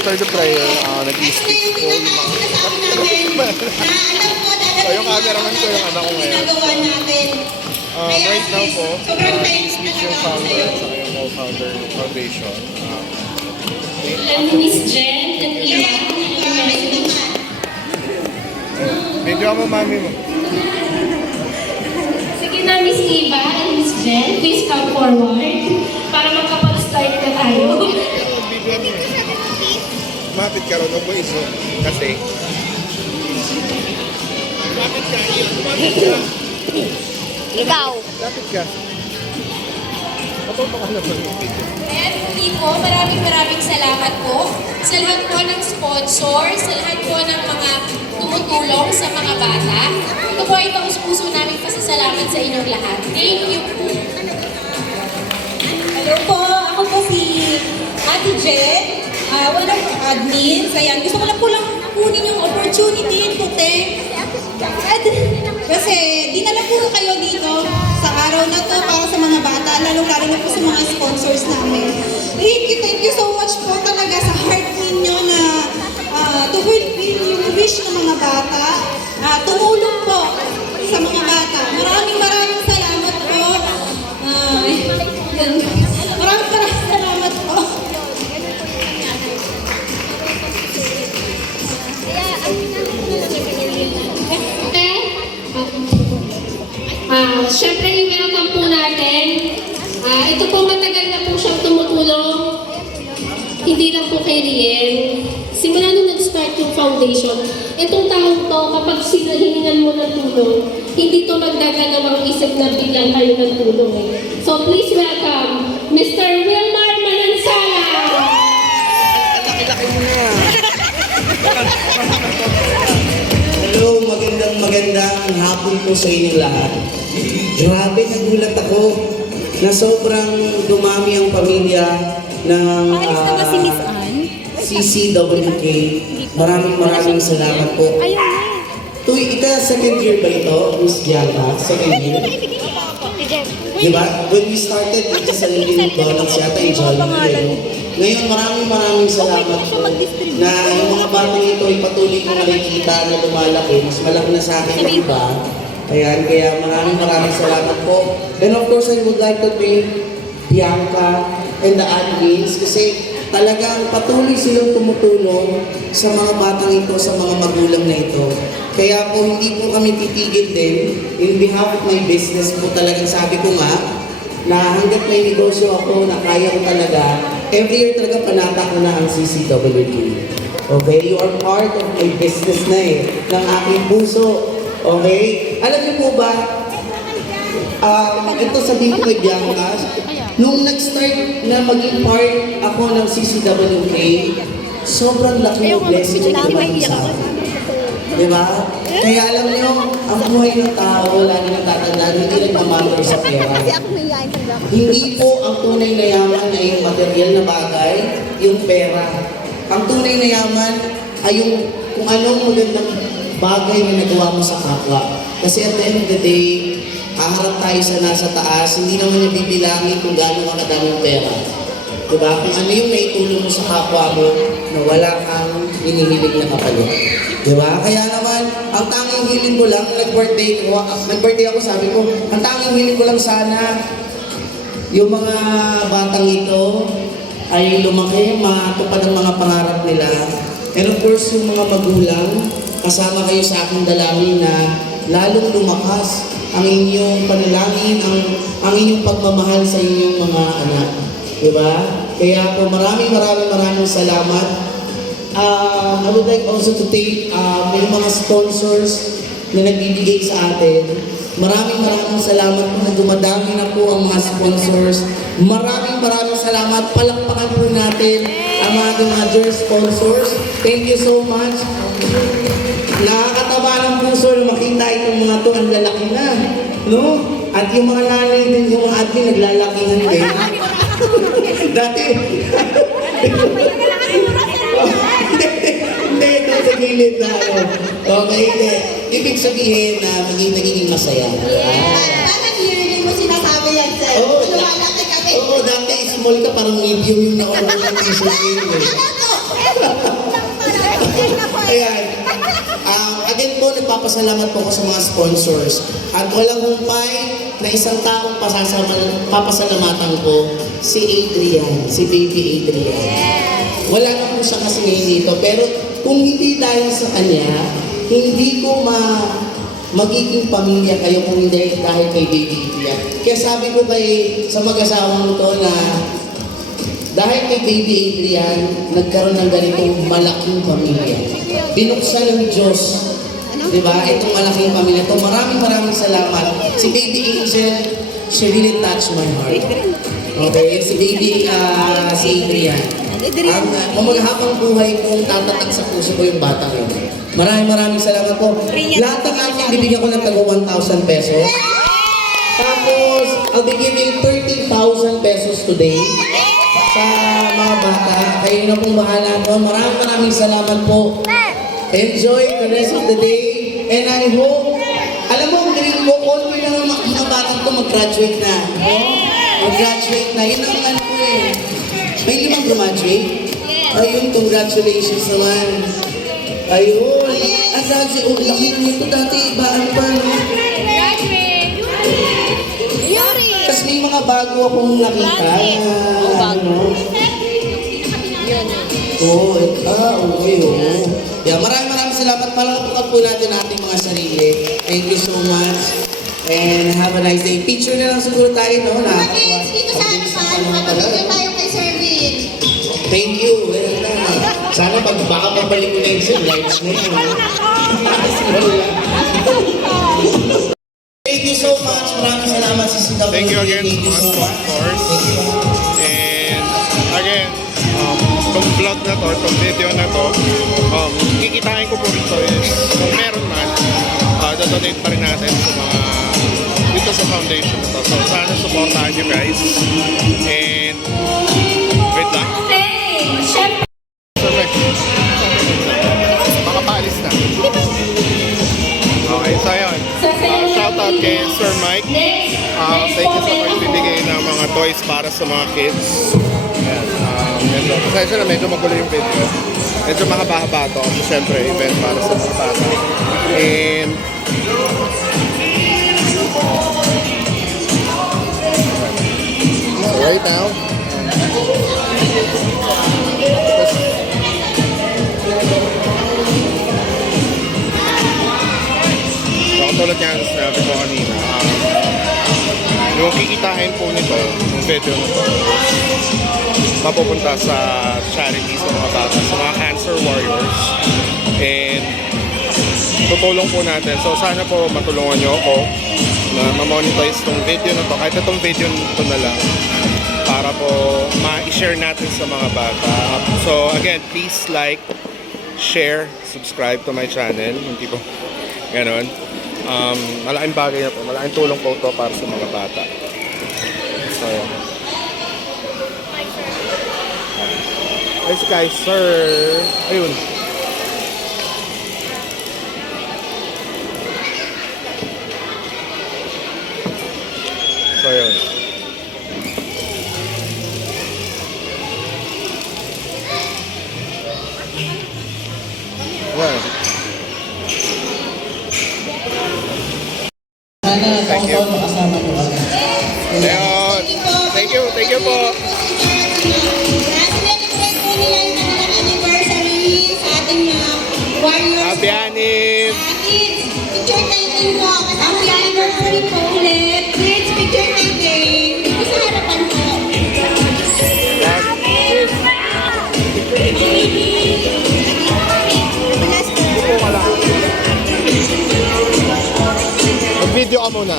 After the prayer, nag-i-speak po yung mga so yung cameraman ko yung anak ko ngayon. Right now po, nag-i-speak yung founder at saka yung co-founder ng foundation. Miss Jen at Eva. Medyo ako mami mo. Sige na, Miss Eva and Miss Jen, please come forward para makapag-start na tayo. Mapit ka rin, huwag mo iso. Kasi, mapit ka, mapit ka. Ikaw. Mapit ka. Matuto ka na ba yung video? And muli po, maraming salamat po sa lahat po ng sponsor, sa lahat po ng mga tumutulong sa mga bata. Ito po ay taus-puso namin pasasalamat sa inyong lahat. Thank you po. Hello po, ako po si Ate Jen, one of the admins. Ayan, gusto ko lang po kunin yung opportunity to thank God. Kasi dinala po kayo dito sa araw na to para sa mga bata, lalo-lalo na po sa mga sponsors namin. Thank you so much po talaga sa heart ninyo na to fulfill yung wish ng mga bata. Tumulong po sa mga bata. Maraming salamat po. Maraming salamat po. Siyempre yung welcome po natin. Ito po matagal na po siyang tumutulong. Hindi lang po kay Riel. Simula nung nag-start yung foundation, itong taong to, kapag hiningan mo ng tulong, hindi to magdadalawang isip na bigyan kayo ng tulong. So please welcome, Mr. Wilmar Manansala! Ang laki-laki mo na yan. Hello, magandang hapon po sa inyong lahat. Grabe, nagulat ako na sobrang dumami ang pamilya ng Paalis na ba si Miss Ann? CCWK. Maraming salamat po. Ayun na. Second year ba ito, Miss Bianca? Second year? Diba? When we started, ito sa Lilin Donuts yata yung Jollibee. Ngayon, maraming salamat po na yung mga batang ito ay patuloy ko nakikita na lumalaki. Mas malaki na sa akin na iba. Kaya maraming salamat po. And of course, I would like to thank Bianca and the admins kasi talagang patuloy silang tumutulong sa mga batang ito, sa mga magulang na ito. Kaya po hindi po kami titigil din. In behalf of my business po talagang sabi ko nga na hanggat may negosyo ako na kaya ko talaga, every year talaga panata ko na ang CCWT. Okay? You are part of my business na ng aking puso. Okay? Alam niyo po ba, ito sabihin ko kay Bianca, nung nag-start na maging part ako ng CCWK, sobrang laki ng blessing na dumating sa akin. Diba? Kaya alam niyo, ang buhay ng tao, lagi natatandaan, hindi nagmamatter sa pera. Hindi po ang tunay na yaman ay yung material na bagay, yung pera. Ang tunay na yaman ay yung kung anong magandang bagay na nagawa mo sa kapwa. Kasi at the end of the day, haharap tayo sa nasa taas, hindi naman niya bibilangin kung gaano ka kadaming pera. Diba? Kung ano yung naitulong mo sa kapwa mo na wala kang hinihilig na kapalit. Diba? Kaya naman, ang tanging hiling ko lang, nag-birthday ako, sabi ko, ang tanging hiling ko lang sana, yung mga batang ito ay lumaki, matupad ang mga pangarap nila. And of course, yung mga magulang, kasama kayo sa aking dalangin na lalong lumakas ang inyong panalangin, ang inyong pagmamahal sa inyong mga anak. Diba? Kaya po maraming salamat. I would like also to thank may mga sponsors na nagbibigay sa atin. Maraming salamat po na dumadami na po ang mga sponsors. Maraming salamat. Palakpakan po natin ang ating mga dear sponsors. Thank you so much. Nakakataba ng puso na makita itong mga to, ang lalaki na. No? At yung mga nanay din, yung mga admin, naglalakihan din. Dati, hindi, doon sa gilid na ano. Okay, hindi. Ibig sabihin na nagiging masaya. Parang yearly mo sinasabi yan, sir. Oo, Lumalaki kami. Oo, dati small ka, parang medium yung nakuha ng t-shirt mo. Ayan. Again po, nagpapasalamat po ako sa mga sponsors. At walang humpay na isang taong papasalamatan ko, si Adrian, si baby Adrian. Wala na po siya kasi ngayon dito. Pero kung hindi dahil sa kanya, hindi ko magiging pamilya kayo kung hindi dahil kay baby Adrian. Kaya sabi ko sa mag-asawang to na dahil kay baby Adrian, nagkaroon ng ganitong malaking pamilya. Binuksan ng Diyos. Diba? Itong malaking pamilya ito. Maraming salamat. Si baby Angel, she really touched my heart. Okay? Si baby, si Adrian. Ang maghabang buhay kong tatatak sa puso ko yung batang yun. Maraming salamat po. Lahat ng akin, bibigyan ko ng tago 1,000 pesos. Tapos, I'll be giving 30,000 pesos today sa mga bata. Kayo na pong bahala po. Maraming salamat po. Enjoy the rest of the day. And I hope, alam mo, ang galing ko, konti lang ang mga batang ko mag-graduate na. Mag-graduate na. Yun ang ano ko eh. May limang graduate? Ayun, congratulations naman. Ayun. Ang sabi, laki na nito dati. Ano pa, no? Kasi may mga bago akong nakita. Ano? Okay. Yeah, maraming salamat. Palakpakan po natin ating mga sarili. Thank you so much. And have a nice day. Picture na lang siguro tayo, no? Dito sa harapan, makapagpicture tayo kay Sir Vin. Thank you. Sana baka pabalik ko na yung lights na yun. Thank you so much. Maraming salamat sa CCW. Thank you again Thank you mga so much. sponsors. And again, itong vlog na to, itong video na to, kikitain ko po rito is kung meron man, dadonate pa rin natin sa mga dito sa foundation na to. So sana supportahan nyo guys. And wait lang. Perfect. Makapaalis na. Okay, so yun. Shoutout kay Sir Mike. Thank you sa pagbibigay ng mga toys para sa mga kids. Ayan. Pasensya na, medyo magulo yung video. Medyo mahaba-haba ito kasi syempre event para sa mga bata. And so right now, tulad nga ng sinabi ko kanina, yung kikitain po nito, yung video nito, mapupunta sa charities ng mga bata, sa mga cancer warriors. And tutulong po natin. So sana po matulungan nyo ako na ma-monetize itong video na to, kahit itong video nito na lang, para po ma-share natin sa mga bata. So again, please like, share, subscribe to my channel. Hindi po ganon. Malaking bagay na po, malaking tulong po ito para sa mga bata. So yes guys, sir. Ayun. So yun. Well, Sana taon-taon makasama mo kami. ayun. Thank you po. Na-celebrate po nila yung kanilang anniversary sa ating mga warriors. Happy Anniv! Kids, picture natin po. Happy anniversary po ulit. Kids, picture natin. Dito sa harapan po. Mag-video ka muna.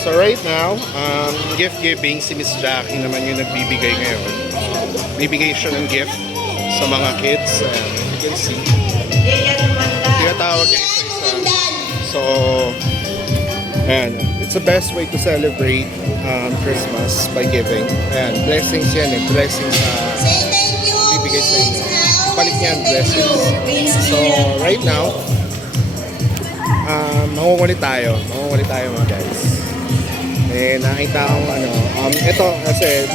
So right now, gift giving, si Miss Jackie naman yung nagbibigay ngayon. Bibigay siya ng gift sa mga kids. And you can see, tinatawag niya isa-isa. So, ayan, it's the best way to celebrate Christmas by giving. Ayan, blessings yan eh, blessings Say thank you. bibigay sa inyo. Palit niyan, blessings. So, right now, mangungulit tayo mga guys. Eh, nakita akong ito kasi,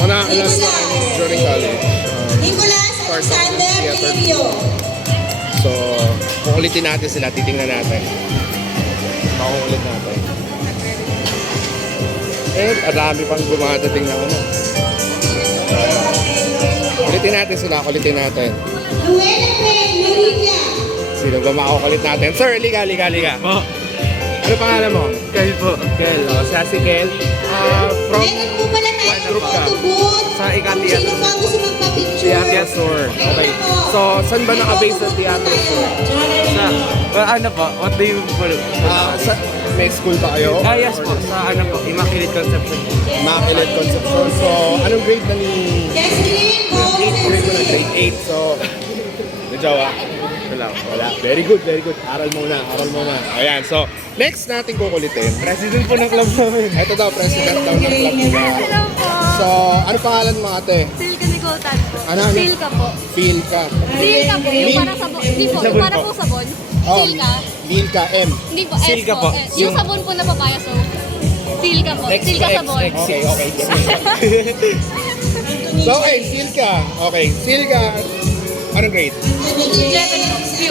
mga nakakilala sa akin during college. Nicolas Alexander Pirio. So, kukulitin natin sila, titingnan natin. Makukulit natin. Eh, marami pang dumadating na Kulitin natin sila, kulitin natin. Luella Maria. Sino ba makukulit natin? Sir, liga. Ano pangalan mo? Kel po. Kel. Si Kel. From Meron po pala tayong group ka? photo booth. Sa Ikati Kung sino pa ang gusto magpa-picture. Theater Store. Okay. So, saan ba nakabase sa Theater Store? Sa, ano po? What do you po? May school ba kayo? Yes po. Sa ano po? Immaculate Conception. Immaculate Conception. So, anong grade na ni... Jesselyn 8th grade mo na, grade 8. So, najawa? Wala. Very good. Aral muna. Ayan, so, next natin kukulitin. President po ng club namin. Ito daw, president daw ng club nila. Hello po. So, ano pangalan mo ate? Feel ka ni Gotan po. Ano? Feel ka po. Feel ka. Feel ka po. Yung Feel? parang sabon. Hindi po. Yung parang po sabon. Feel ka. Feel ka, M. Hindi po. Feel S ka po. Yung sabon po na papaya. So, feel ka po. Feel ka sabon. Okay. So, okay, feel ka. Okay, feel ka. Anong grade?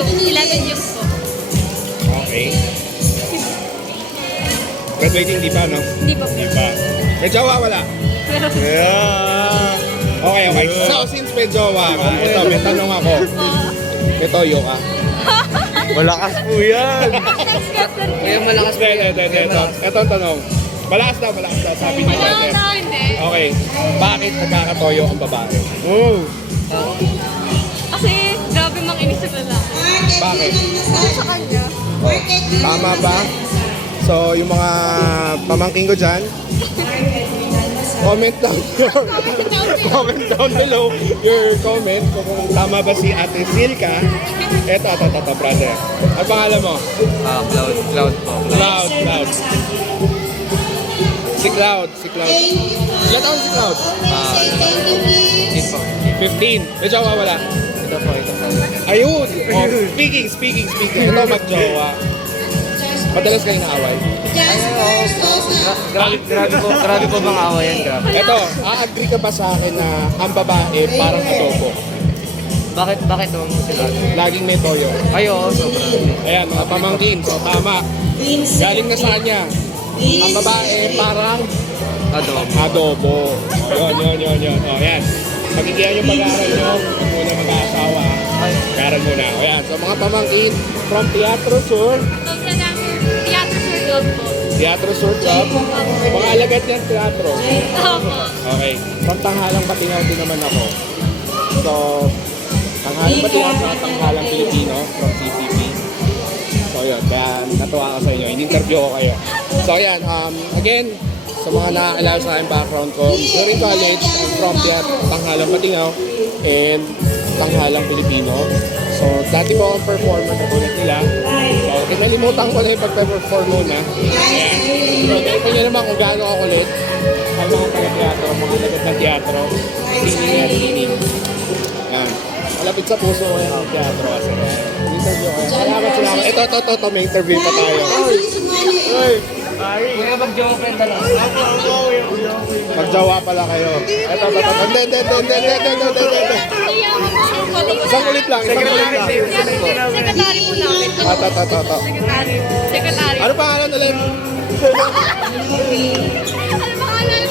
11 years po. Okay. Graduating, di pa, no? Hindi po. Di pa. May jowa, wala? Yeah. Okay. So, since may jowa ka, ito, may tanong ako. May toyo ka? Malakas po yan. Next question. Kaya malakas po yan. Ito ang tanong. Malakas daw, sabi ni Ate. Hindi. Okay, bakit nagkakatoyo ang babae? Kasi grabe mang inis sa lalaki. Bakit? Ano sa kanya? Tama ba? So, yung mga pamangking ko dyan, Comment down comment down below your comment kung tama ba si Ate Silka. Eto, brother. Ang pangalan mo? Cloud po. Cloud. Si Cloud. Ilan taon si Cloud? Yun po. 15. May jowa wala? Ito po. Ayun! Oh, speaking. Ito mag-jowa. Madalas kayo naaway. Grabe po bang awayan, grabe. Ito, a-agree ka ba sa akin na ang babae parang adobo? Bakit naman po sila? Laging may toyo. Ay, oo, sobra. Ayan, mga pamangkin. So, tama. Galing na sa kanya. Ang babae parang adobo. Yun. O, yan. Magigihan yung pag-aaral nyo. Huwag muna mag-aasawa. Pag-aaral muna. O, yan. So, mga pamangkin, from Teatro Sur. Theater Circle po. Teatro Sur Club. Mga alagad yan, teatro. Opo. Okay. From Tanghalang Patingaw din naman ako. So, Tanghalang Patingaw sa Tanghalang Pilipino from CCP. So, yun. Kaya natuwa ako sa inyo. In-interview ko kayo. So, yan. Again, sa mga nakakilala sa aking background ko, during college, I'm from Tanghalang Patingaw and Tanghalang Pilipino. So, dati ko akong performer na tulad nila. So, kinalimutan ko na yung pagpe-perform muna. Ayan. So, dahil ko nyo naman kung gaano ako kulit. Ang mga taga-teatro, mga lagat ng teatro. Singing. Ayan. Malapit sa puso ko yung teatro kasi. Interview ko yan. Salamat. Ito, may interview pa tayo. Hey! Kuya, mag-jowa pa yung dalawa. Magjawa pala kayo. Ito. Hindi. Isang ulit lang. Secretary po namin. Secretary. Ano pangalan ulit?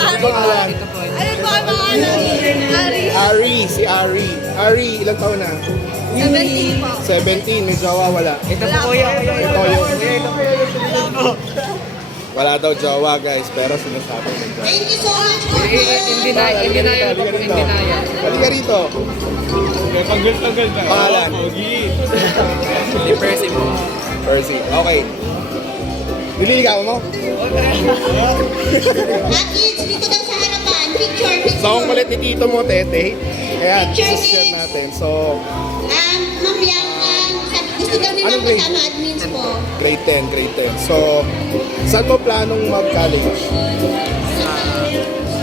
Ano Pangalan? Ano ba ang pangalan? Ari. Si Ari. Ari, ilang taon na? 17 po. 17, may jowa wala. Ito po, kuya. Wala daw jowa guys, pero sinasabi ng jowa. Thank you so much po. Hindi na yun. Hindi na yan. Halika rito. Tanggal na. Pangalan? Si Percy po. Percy. Okay. Nililigaw mo? Kids, dito daw sa harapan. Picture. So, ang kulit ni Tito mo, Tete. Kaya, share natin. So, Ma'am Yang, gusto daw nila Anong grade? kasama admins po. grade 10. So, saan mo planong mag-college?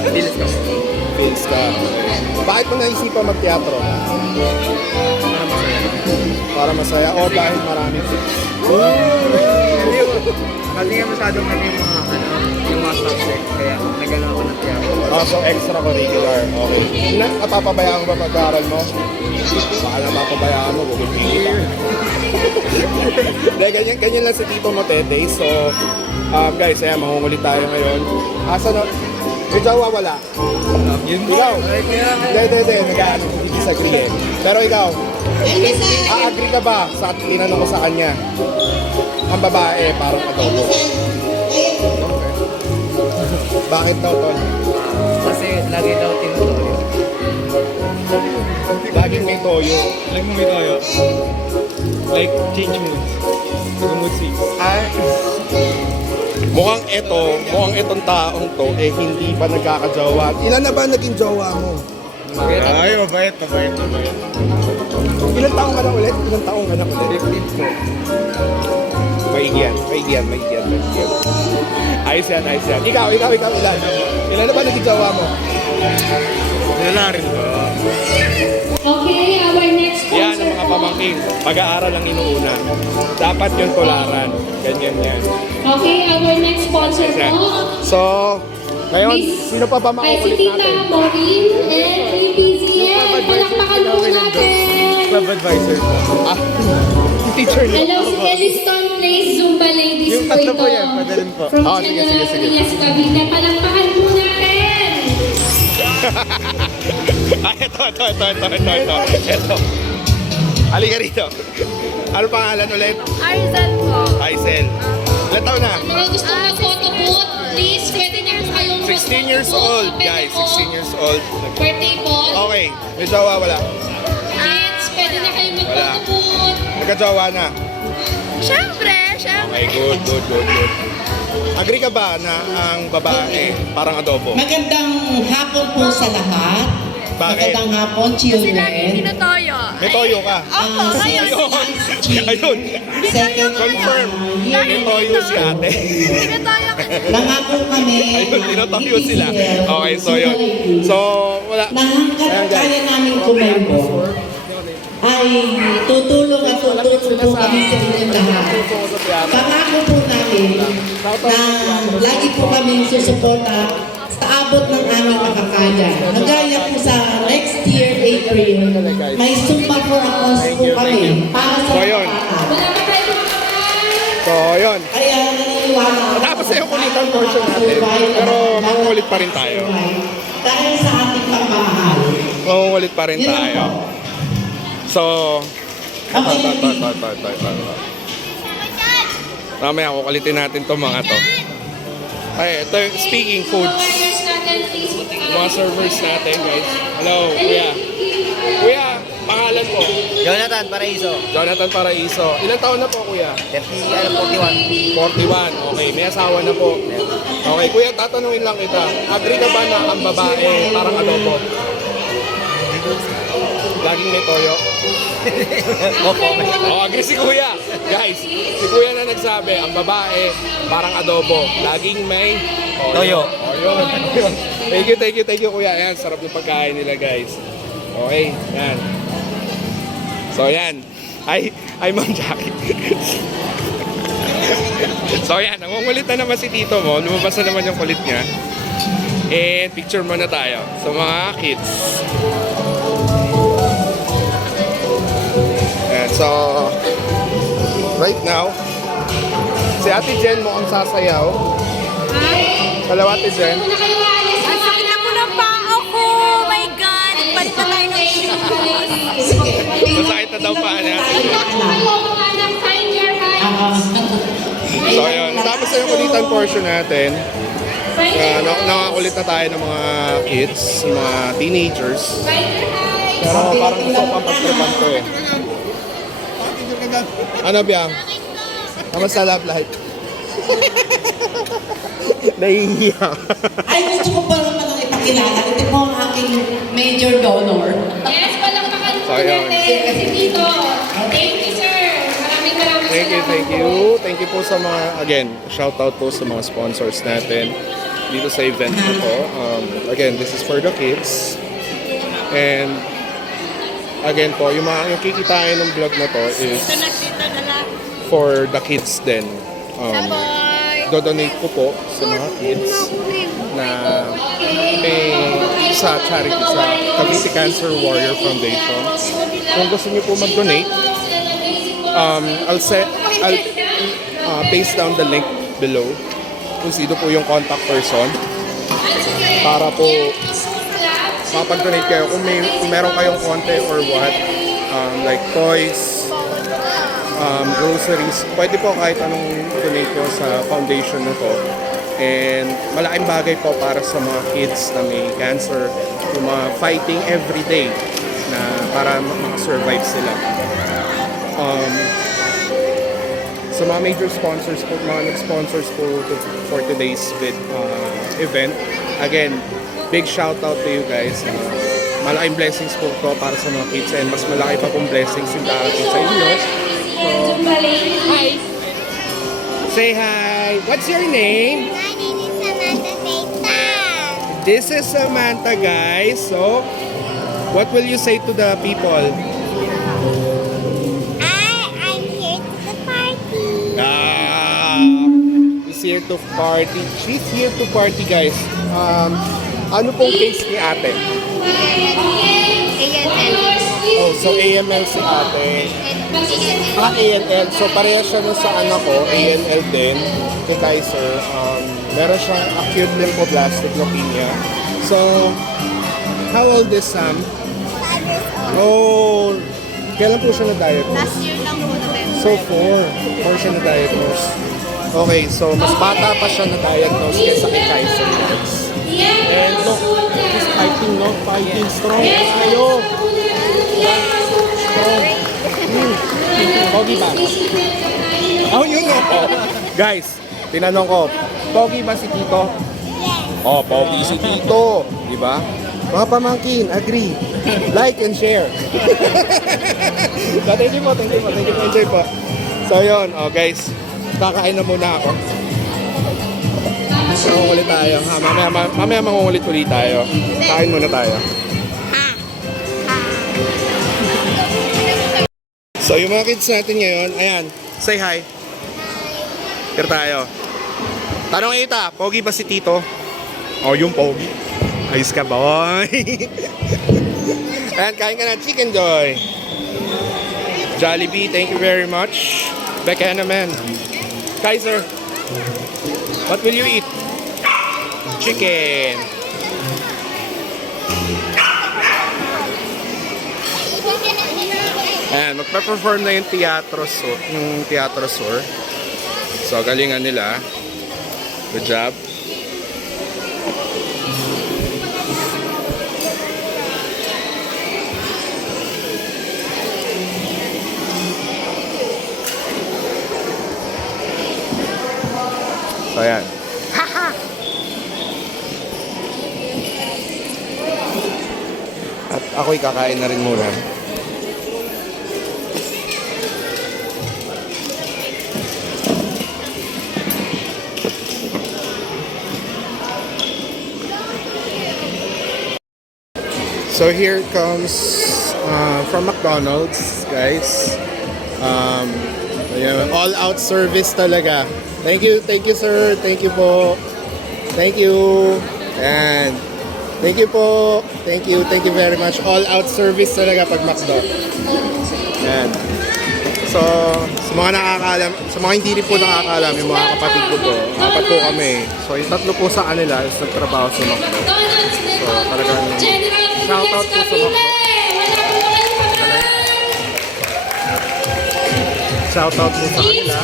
Dilis ka po. Phils ka. Bakit mo naisipan mag-teatro? Para masaya. O dahil maraming tips? Kasi nga masyadong yung mga subject. Kaya nagano ako ng teatro. So extracurricular. Okay. Napapabayaan mo ba pag-aaral mo? Baka na mapabayaan mo, bumibili ka. Dahil ganyan lang si Tito Motete. So, guys, ayan, mangungulit tayo ngayon. Asa na? May jowa wala? Yun Ikaw? Hindi. Nag-ano, disagree eh. Pero ikaw, a-agree ka ba sa tinanong ko sa kanya? Ang babae, parang adobo. Bakit daw, Tol? Kasi lagi daw tinutuloy. Laging may toyo. Like mo may tayo. Like change moods. Mood swings. Mukhang itong taong to, hindi pa nagkakajowa. Ilan na ba naging jowa mo? Ay, mabait. Ilan taong ka na ulit? 15 po. Maigyan. Ayos yan. Ikaw, ilan? Ilan na ba naging jowa mo? Wala rin ba? Okay, our next Yan sponsor ang mga pamangkin. Pag-aaral ang inuuna. Dapat yung tularan. Ganyan yan. Okay, our next sponsor po. So, ngayon, Miss- sino pa ba Ay, si makukulit Tita natin? Maureen and APZN. Palakpakan po natin. Club advisor po. Teacher niyo. Hello, si Elliston Place Zumba Ladies Yung po tatlo ito. po yan, pwede rin po. From Sige. General Trias, Cavite. Palakpakan po natin. Ito. Halika rito. Ano pangalan ulit? Arizal po. Aisel. Ilan taon na? Mga gusto mag-photo booth, please, pwede niyo po kayong 16 years old, guys. 16 years old. Birthday po. Okay. May jowa wala? Kids, pwede na kayong mag-photo booth. Nagka-jowa na? Siyempre. Okay, good. Agree ka ba na ang babae parang adobo? Magandang hapon po sa lahat. Bakit? Magandang hapon, children. Tinutoyo. May toyo ka. Opo, Ayun. Ayun. Second, Confirm. May toyo si ate. Tinutoyo ka. nangako kami. Ayun, tinatoyo sila. Okay, so yun. So, wala. Na hanggat kaya namin kumelbo, ay tutulong at tutulong po kami sa inyong lahat. Pangako po namin na lagi po kami susuporta sa abot ng aming makakaya. Nagaya po sa next year, April, may Zumba for a Cause po kami para sa So, yun. bata. So, yun. Kaya naniniwala ako. Tapos na yung kulitan portion natin. Pero mangungulit pa rin tayo. Dahil sa ating pagmamahal. Mangungulit pa rin tayo. So, mamaya kukulitin natin itong mga to. Ay, ito yung speaking foods. Mga servers natin, guys. Hello, kuya. Kuya, pangalan po? Jonathan Paraiso. Jonathan Paraiso. Ilang taon na po, kuya? 41. 41. Okay, may asawa na po. Okay, kuya, tatanungin lang kita. Agree ka ba na ang babae parang adobo? Laging may toyo? Opo. Oh, agree si kuya. Guys, si kuya na nagsabi, ang babae parang adobo. Laging may Toyo. Oh, yun. Thank you, kuya. Ayan, sarap yung pagkain nila, guys. Okay, yan. So, yan. Ay, Ma'am Jackie. So, yan. Nangungulit na naman si tito mo. Lumabas na naman yung kulit niya. And picture muna tayo sa mga kids. And so, right now, si Ate Jen mo ang sasayaw. Hello, Ate Jen. Ang sakit na po ng paa ko. Oh my God. Palit na tayo ng shoes. Masakit na daw pa niya. So, yun. Tapos na yung kulitan portion natin. Nakakulit na tayo ng mga kids, mga teenagers. Pero parang gusto ko pang pagtripan ko eh. Ano, Biang? Kamusta love life? Nahihiya. Ay, gusto ko pa naman ang ipakilala. Ito po ang aking major donor. Yes, palakpakan po So, yun. natin si Tito. Thank you, sir. Maraming Thank salamat you. Thank you po sa mga, again, shout out po sa mga sponsors natin dito sa event na to. Again, this is for the kids. And again po, yung kikitain ng vlog na to is for the kids din. Dodonate ko po sa mga kids na may sa charity sa Cavite Cancer Warrior Foundation. Kung gusto niyo po mag-donate, I'll paste down the link below kung sino po yung contact person para po makapag-donate kayo kung meron kayong konti or what, like toys, groceries, pwede po kahit anong donate ko sa foundation na to. And malaking bagay po para sa mga kids na may cancer, yung mga fighting every day na para makasurvive sila. Sa mga major sponsors po, mga nag-sponsors po for today's event, again, big shout out to you guys. Malaking blessings po to para sa mga kids and mas malaki pa pong blessings yung darating sa inyo. So, hi! Say hi! What's your name? My name is Samantha Nathan. This is Samantha, guys. So, what will you say to the people? I'm here to the party. He's here to party. She's here to party, guys. Ano pong case ni ate? Oh, so AML si ate. ANL. So pareha siya nun sa anak ko, ANL din, kay Kaiser. Meron siyang acute lymphoblastic leukemia. So, how old is Sam? 5 years old. Oh, kailan po siya na-diagnose? Last year lang po November. So, 4 siya na-diagnose. Okay, so mas bata pa siya na-diagnose kaysa kay Kaiser. And look, she's fighting, no? Fighting strong. Ayo! Strong. Pogi ba? Oh, yun nga po. Guys, tinanong ko, pogi ba si Tito? Oh, pogi si Tito. Di ba? Mga pamangkin, agree. Like and share. So, thank you po. Enjoy po. So, yun. Oh, guys. Kakain na muna ako. Mangungulit tayo. Ha, mamaya mangungulit ulit tayo. Kain muna tayo. So, yung mga kids natin ngayon, ayan, say hi. Here tayo. Tanong kita, pogi ba si Tito? Oh, yung pogi. Ayos ka, boy. Ayan, kain ka na. Chicken Joy. Jollibee, thank you very much. Becca naman. Kaiser, what will you eat? Chicken. Ayan, magpa-perform na yung Teatro Sur. So, galingan nila. Good job. So, ayan. At ako'y kakain na rin muna. So here comes from McDonald's, guys. Ayan, all-out service talaga. Thank you, sir. Thank you po. Thank you. And thank you po. Thank you very much. All-out service talaga pag McDo. Ayan. So, sa mga nakakaalam, sa mga hindi rin po nakakaalam, yung mga kapatid ko po, apat po kami. So, yung tatlo po sa kanila is nagtrabaho sa McDo. So, talagang shoutout po sa McDo. Shoutout po sa kanila.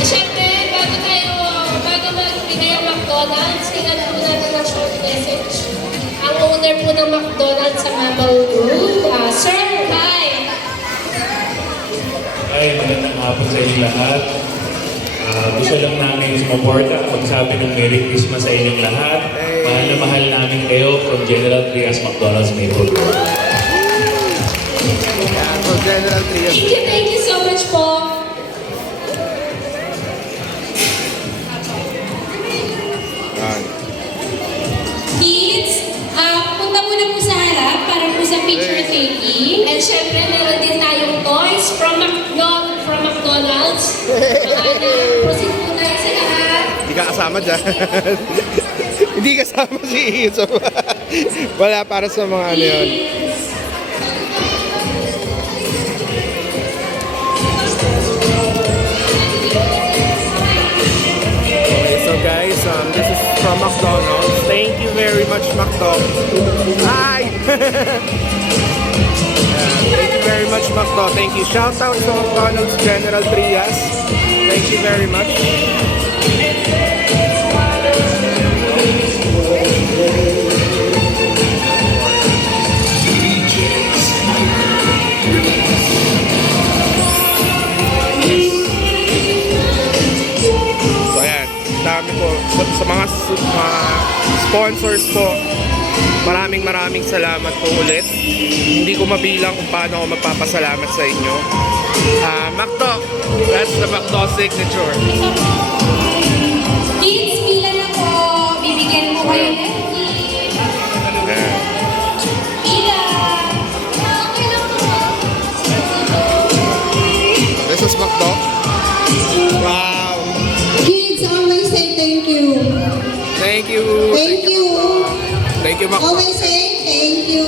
Siyempre, bago magbigay ang McDonald's, tingnan po natin ang short message. Ang owner po ng McDonald's sa Mabaw Group, Sir, hi! Hi, magandang hapon sa inyong lahat. Gusto lang namin sumuporta at magsabi ng Merry Christmas sa inyong lahat. Mahal na mahal namin kayo from General Trias McDonald's Maple Grove. Ayan, so General Trias. Thank you so much po. Ayan. Kids, punta muna po sa harap para po sa picture taking. And syempre, meron din tayong toys from McDonald's. Proceed po tayo sa lahat. Hindi ka kasama dyan. Hindi kasama si Ian. So, wala para sa mga ano yun. Okay, so guys, this is from McDonald's. Thank you very much, McDonald's. Hi! Thank you very much, Macdo. Thank you. Shout out to McDonald's General Trias. Thank you very much. So ayan, dami po. Sa mga sponsors po, maraming salamat po ulit. Hindi ko mabilang kung paano ako magpapasalamat sa inyo. McDo, that's the McDo signature. Kids, pila na po. Bibigyan po kayo ng Ayan. pila. This is McDo. Wow. Kids, always say thank you. Thank you. Thank you. Thank you, McDo. Always say thank you.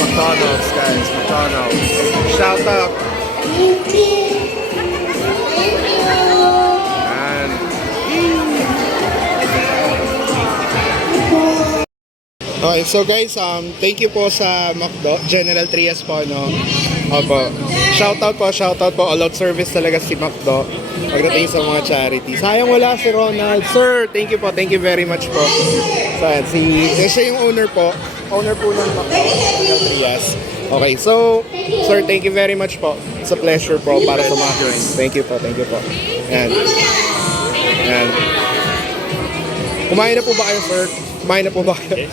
McDonald's, guys. McDonald's. Shout out. Thank you. Thank you. Ayan. Okay, so guys, thank you po sa McDo, General Trias po, no? Opo. Shoutout po, all-out service talaga si McDo pagdating sa mga charity. Sayang wala si Ronald. Sir, thank you very much po. So, siya yung owner po. owner po ng General Trias. Okay, so, sir, thank you very much po. It's a pleasure po para sa mga friends. Thank you po, thank you po. Yan. Yan. Kumain na po ba kayo, sir? Kumain na po ba kayo?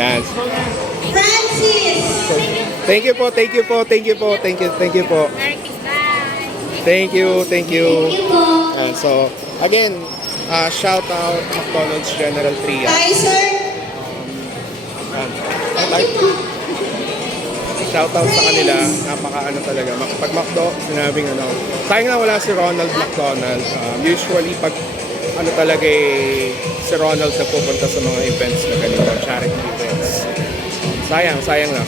Yan. Francis! Thank you po, thank you po, thank you po, thank you, thank you po. Thank you, thank you. And so, again, shout out McDonald's General Trias. Hi, sir! Shout out sa kanila, napaka talaga. Pag McDo, sinabing sayang na wala si Ronald McDonald. Usually pag talaga si Ronald na pupunta sa mga events na ganito, charity events. Sayang lang.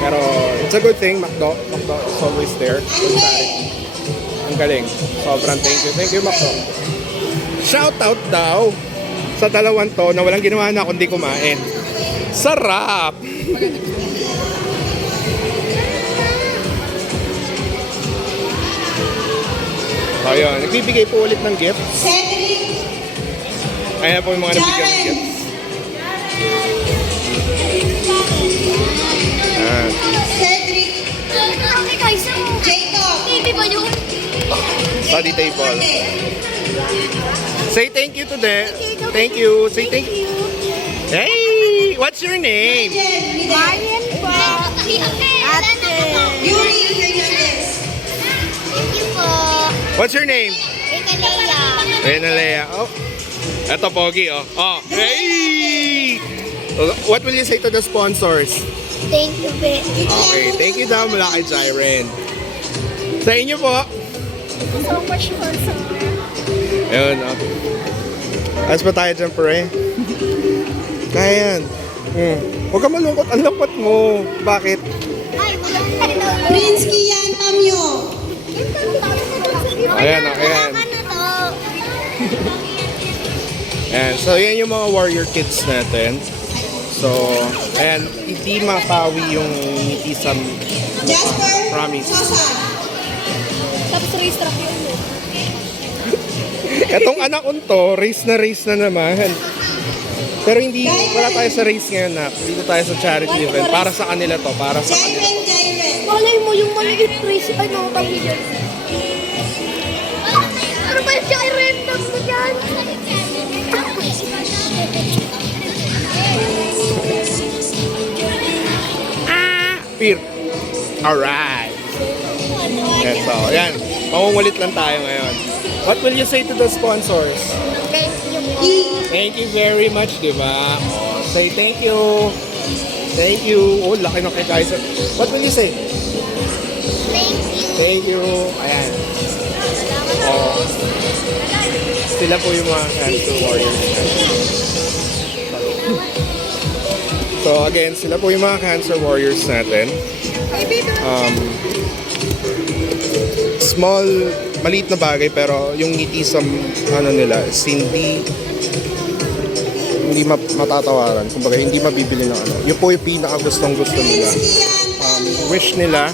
Pero it's a good thing, McDo is always there for charity. Ang galing. Sobrang thank you McDo. Shout out daw sa dalawang to na walang ginawa na kundi kumain. Sarap! So yun, nagbibigay po ulit ng gift. Cedric! Ayan po yung mga nabigyan ng gift. Cedric! Jacob! Study table. Say thank you to them. Thank you. Say thank you. Hey! What's your name? Marian po. Ate. Yuri Hernandez! Thank you po. What's your name? Ika Renalea. Oh. Eto, Pogi, oh. Oh. Hey! What will you say to the sponsors? Thank you, be. Okay, thank you daw mula kay Jyren. Sa inyo po. So much fun. Ayun, oh. Ayos pa tayo dyan, pre. Kaya yan. Huwag ka malungkot. Ang lungkot mo. Bakit? Ay, Prince Kian Tamyo! Ayan, ayan. Ayan, so yan yung mga warrior kids natin. So, ayan, hindi mapawi yung isang Jasper promise. Sosa! Tapos race track yun. Etong anak ko to, race na naman. Pero wala tayo sa race ngayon na. Dito tayo sa charity event. Para sa kanila to, para sa kanila. Jyren! Malay mo yung maliit race. Ay, mga pamilya. Ano ba yung Jyren? Tapos mo dyan. Peer. Alright. Yan, so, yan. Mangungulit lang tayo ngayon. What will you say to the sponsors? Thank you po. Thank you very much, di ba? Oh, say thank you. Thank you. Oh, laki ng kay Kaiser. What will you say? Thank you. Thank you. Ayan. Oh. Sila po yung mga cancer warriors. So again, sila po yung mga cancer warriors natin. Small, maliit na bagay pero yung ngiti sa nila is hindi matatawaran. Kumbaga hindi mabibili ng Yun po yung pinaka-gustong gusto nila. Wish nila.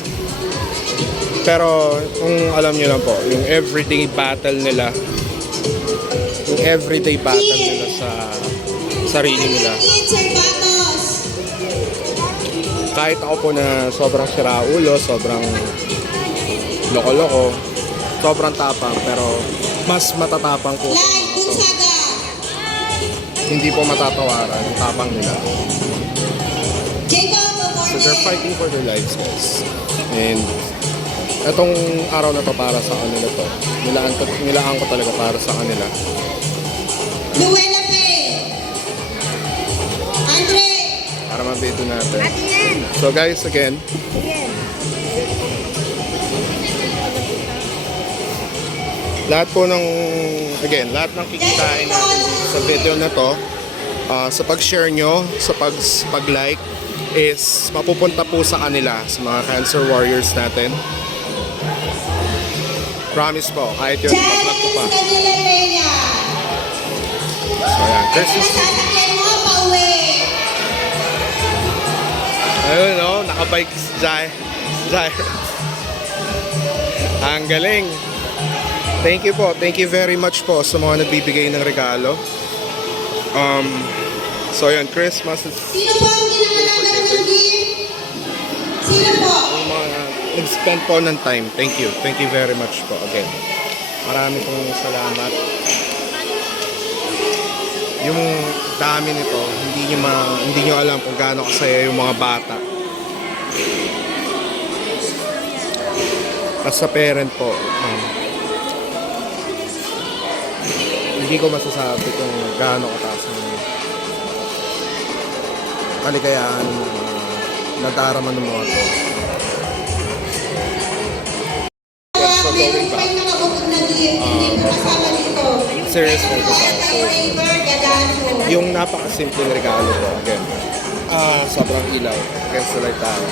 Pero kung alam nyo lang po, yung everyday battle nila sa sarili nila. Kahit ako po na sobrang siraulo, sobrang loko-loko, sobrang tapang, pero mas matatapang po. Hindi po matatawaran yung tapang nila. So they're fighting for their lives, guys. And itong araw na to para sa kanila to. Nilaan ko talaga para sa kanila. Luella Faye! Andre! Para mabito natin. So guys, again, lahat ng kikitain natin sa video na to, sa pag-share nyo, sa pag-like, is mapupunta po sa kanila, sa mga cancer warriors natin. Promise po, kahit yun, pag-vlog ko pa. So yan, Christmas. Ayun, no? Nakabike si Jai. Ang galing. Thank you po. Thank you very much po sa mga nagbibigay ng regalo. So yun, Christmas is Sino po ang dinakalandan ng gift? Sino po? yung mga nag-spend po ng time. Thank you. Thank you very much po again. Marami pong salamat. Yung dami nito, hindi nyo alam kung gaano kasaya yung mga bata. As a parent po, hindi ko masasabi kung gaano kataas ang kaligayahan nadarama ng mga to. So going back, serious po ito. So, yung napakasimpleng regalo ko, again, sobrang ilaw against the light tayo.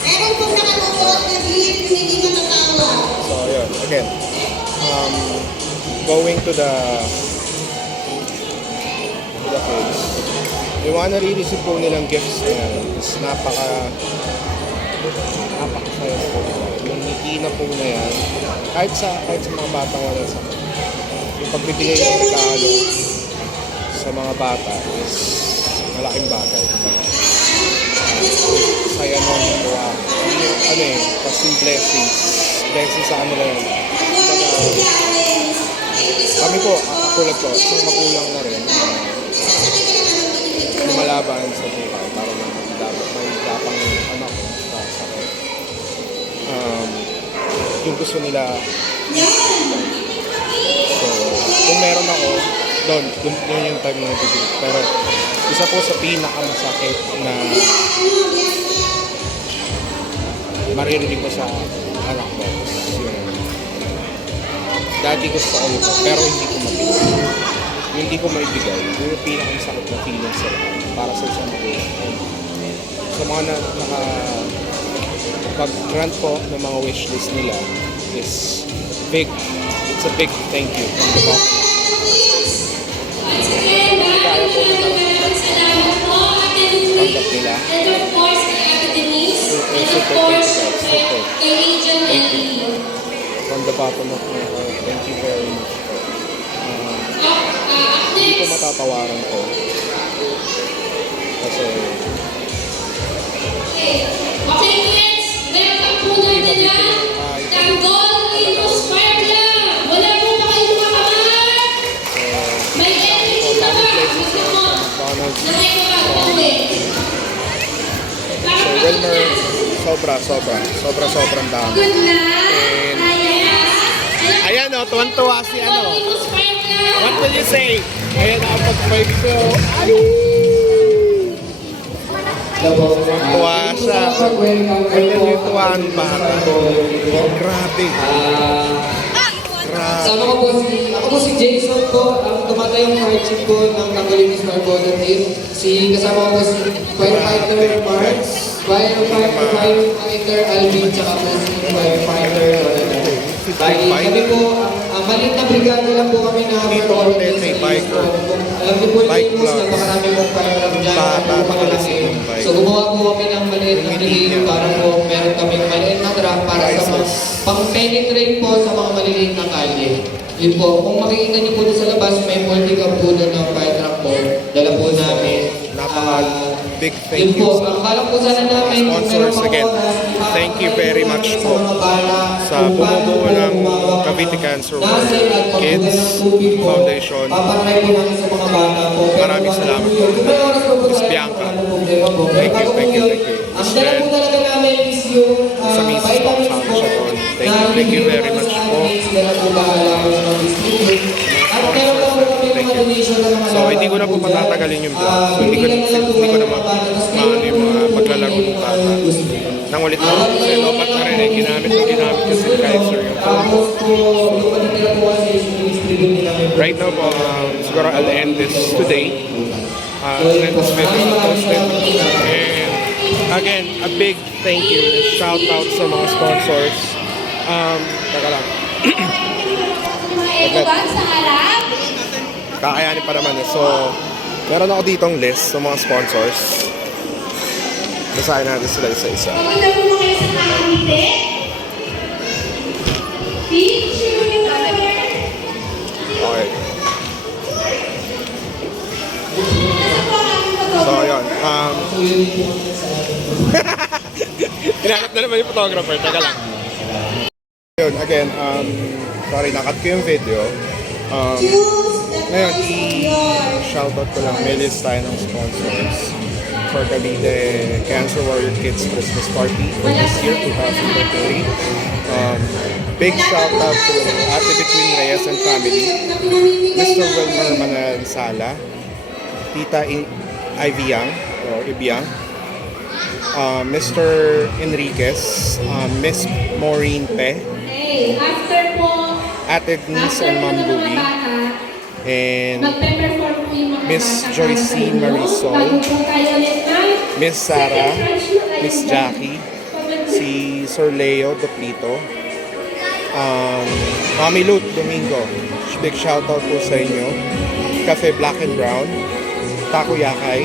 Meron pong nakatutuot na gift, hindi matatawa. So, yun, again, going to the kids, yung mga nare-receive po nilang gifts na yan is napakasaya po. Yung ngiti na po na yan, kahit sa mga batang walang sakit. Yung pagbibigay ng regalo sa mga bata is malaking bagay. Saya nun, kasi blessings sa kanila yun. Kami po, tulad ko, isang magulang na rin, lumalaban sa buhay para may dapang anak sa sakit. Yung gusto nila, so, kung meron ako, doon yung time na nabibigay. Pero, isa po sa pinakamasakit na maririnig ko sa anak ko, yung dati gusto ko ito, pero hindi ko mabigay. Yung hindi ko maibigay, yung pinakamasakit na feeling sa lahat para sa isang magulang. Sa mga pag-grant po ng mga wishlist nila is big. It's a big thank you from the bottom. Once again, maraming salamat po, Ate Louie, and of course, kay Ate Denise, and of course, kay Angel Nelly. From the bottom of my heart, thank you very much po. Up Hindi ko next, matatawaran po. Kasi okay kids, welcome po natin ang Tanggol Venus Fire Club. Wala po ba kayong makamay? May energy na ba? Gusto mo? McDonald's. Nakikipag-uwi. So Wilmer, sobrang dami. Good luck. Ayan o, tuwan-tuwa si ano. Venus Fire Club. What will you say? Ayan ako pag-vibe ko. Tuwa siya. Ayan yung tuwaan bata. Grabe. Sama ko po ako po si Jason po, ang tumatayong hardship ko ng Tanggalin Smart Golden Team. Kasama ko po si Firefighter Mark, Firefighter Alvin, tsaka po si Firefighter kami po, maliit na brigada lang po kami na Dito ako din may bike. alam niyo po Bike yung club. napakarami pong parang dyan. Bata, Napakalaki. bike. So gumawa po kami ng maliit na relay para po meron kaming maliit na truck para sa mga pang-penetrate po sa mga maliliit na kalye. Yun po, kung makikita niyo po doon sa labas, may multi-cam po doon ng fire truck po. Dala po namin. Big Yun thank you po, sa ang kala po sana namin, sponsors again. Thank you very much po sa bumubuo ng Cavite Cancer World Kids Foundation. Papatry po namin sa mga bata po. Maraming salamat po. Miss Bianca. Thank you. Ang dala po talaga namin is yung Sa misis ko, vitamins kasama po. siya doon. Thank you very much po. Dala po ba ng distribute. At meron lang po kami mga donation ng mga So, hindi ko na po patatagalin yung vlog. So, hindi ko na maano yung mga paglalaro ng bata. Nang ulit na ako kasi lobat na rin eh. Ginamit kasi ni Kaiser yung phone ko. Tapos po, yung patitira po kasi is distribute nila may Right now po, siguro I'll end this today. Let this video posted. And again, a big thank you. Shout out sa mga sponsors. Teka lang. Sa harap. Kakayanin pa naman eh. So, meron ako ditong list ng mga sponsors. Basahin natin sila isa-isa. Pumunta po kayo sa Cavite. Picture. Okay. Nasa po ang So, ayun. Hinanap na naman yung photographer. Teka lang. Yun, again, sorry, nakat ko yung video. Ngayon, i-shoutout ko lang. May list tayo ng sponsors for Cavite Cancer Warrior Kids Christmas Party for this year, 2023. Big shoutout to Ate Between Reyes and family, Mr. Wilmer Manansala, Tita Ivy Yang, or Ibiang, Mr. Enriquez, Miss Maureen Pe, Okay, after po, Ate Denise and Ma'am Louie, and magpe-perform po yung mga Miss bata Joycine para sa Marisol, bago po tayo ulit na Miss Sarah, second batch na kayo. Miss Jackie, si Sir Leo Doplito, Mami Lut Domingo, big shoutout po sa inyo, Cafe Black and Brown, Takoyakay,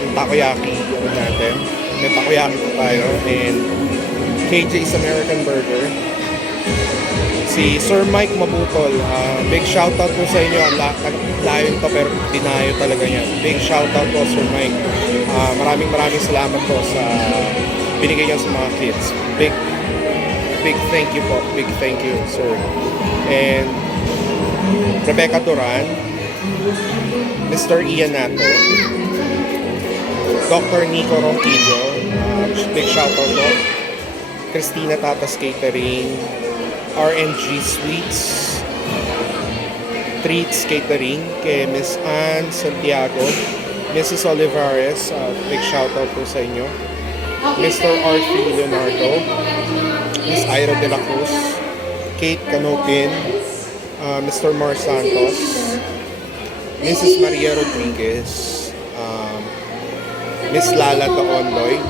yung takoyaki natin, may takoyaki po tayo, and KJ's American Burger, si Sir Mike Mabutol, big shoutout po sa inyo, layo to pero dinayo talaga niya, big shoutout po Sir Mike, maraming salamat po sa binigay niyo sa mga kids, big thank you po, big thank you sir. And Rebecca Duran, Mr. Ian Nato, Dr. Nico Ronquillo, big shoutout po, Christina Tatas Catering, RNG Sweets, Treats Catering, kay Miss Ann Santiago, Mrs. Olivares, big shoutout po sa inyo, Mr. Arthur Leonardo, Miss Ira de la Cruz, Kate Canopin, Mr. Mar Santos, Mrs. Maria Rodriguez, Miss Lala Taonloy,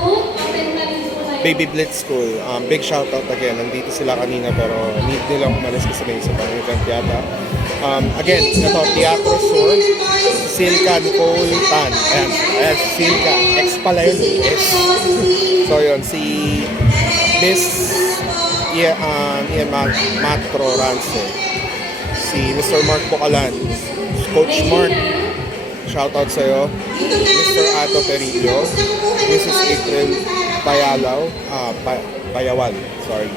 Baby Blitz School, big shoutout again. Nandito sila kanina pero need nilang umalis kasi may isa pang event yata. Again, ito, Teatro Sur, Silka Nicole Tan. Ayan, Silka. Ex pala yun. Yes. So yun, si Miss Ian Matro Rance, si Mr. Mark Pocalan, Coach Mark, shoutout sa'yo, Mr. Ato Perillo, Mrs. April Payalaw, Payawan, sorry.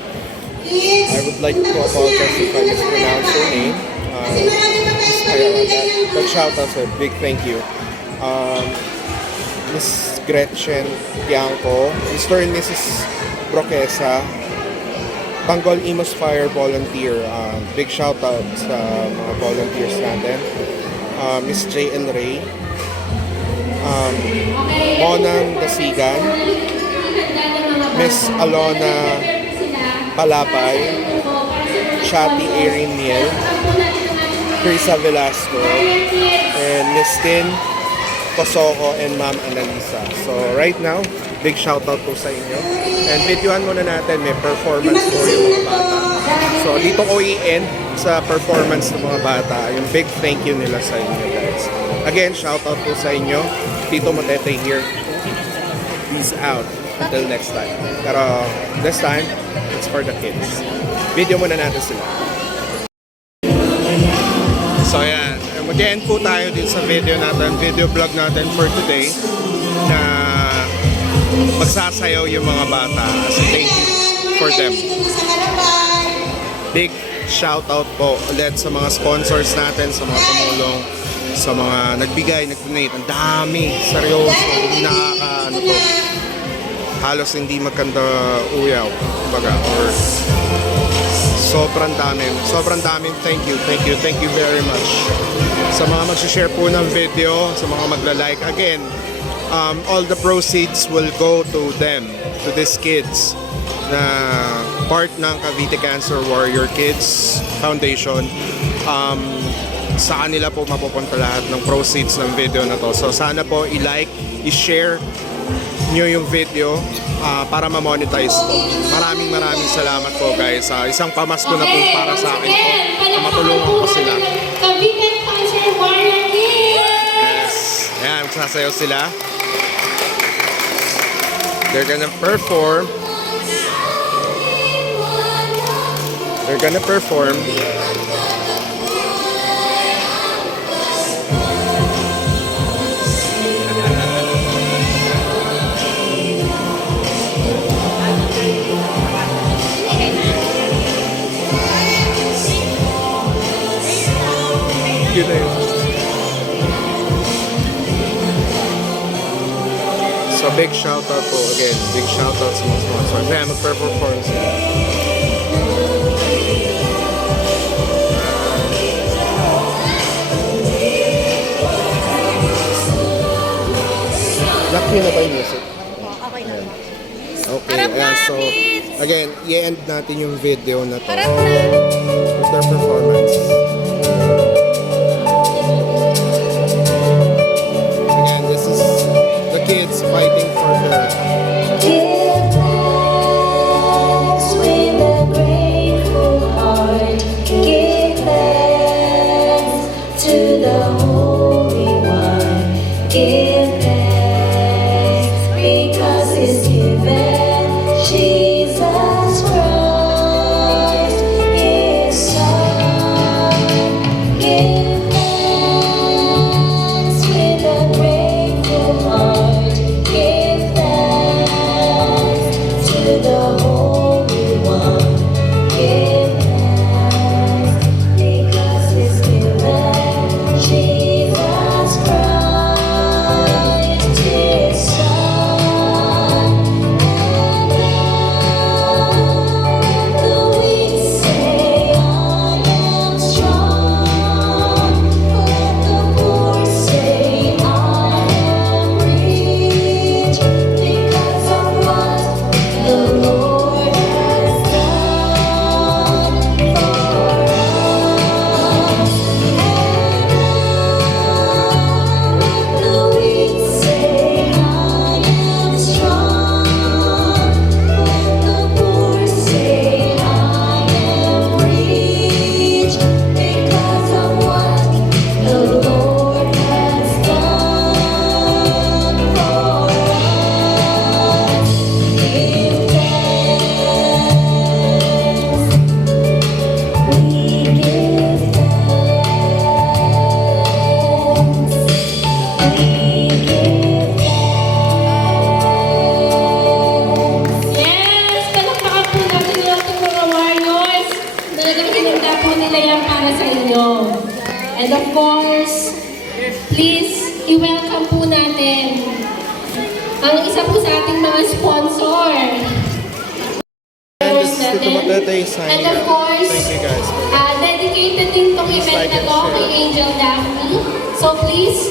I would like to apologize if I mispronounced your name. Miss Payawan, but shoutout sa'yo, big thank you. Miss Gretchen Bianco, Mr. and Mrs. Broquesa, Tanggol Imos Fire Volunteer, big shoutout sa mga volunteers natin. Miss J.L. Ray, Monang Dasigan, Miss Alona Palapay, Shati Erin Miel, Teresa Velasco, and Miss Tin Kosoko and Ma'am Analisa. So right now, big shoutout po sa inyo. And videohan muna natin, may performance po yung mga bata. So dito ko i-end sa performance ng mga bata, yung big thank you nila sa inyo guys. Again, shoutout po sa inyo. Tito Motete here. Peace out. Until next time. Pero this time, it's for the kids. Video muna natin sila. So yan, mag-end po tayo din sa video natin, video vlog natin for today na magsasayaw yung mga bata as a thank you for them. Big shout out po ulit sa mga sponsors natin, sa mga tumulong, sa mga nagbigay, nag-donate. Ang dami, seryoso, hindi ano to, halos hindi magkanda uyaw, kumbaga, or sobrang daming thank you very much sa mga mag-share po ng video, sa mga magla-like. Again, all the proceeds will go to them, to these kids na part ng Cavite Cancer Warrior Kids Foundation. Sa kanila po mapupunta lahat ng proceeds ng video na to. So sana po i-like, i-share nyo yung video para ma-monetize po. Maraming salamat po guys. Isang pamasko na po para sa akin po na matulungan ko sila. Cavite Cancer Warrior Kids! Yes. Ayan, magsasayaw sila. They're gonna perform. So big shout out po again. Big shout out sa mga sponsors. Kaya magpe-perform sila. Lock nyo na ba yung music? Okay, ayan. So, again, i-end natin yung video na to with their performance. Again, this is the kids fighting for their... Give thanks with a grateful heart. Give thanks to the Holy One. Give thanks because He's given Jesus Christ, His Son. Give thanks with a grateful heart. Give thanks to the Holy One. Give thanks because He's given Jesus Christ, His Son. And now the weak say, I am strong. Let the poor say, I am rich because of what the Lord has done for us. And the weak say, I am strong. Let the poor say, I am rich because of what the Lord has done for us. Give thanks. We give thanks. We give thanks. Yes! Palakpakan po natin yung ating mga warriors. Talagang hinanda po nila yan para sa inyo. And of course, please, i-welcome po natin ang isa po sa ating mga sponsor. And this is Tito Matete signing And of out. course, Thank you guys. dedicated din tong event na to kay Angel Daphne. So please,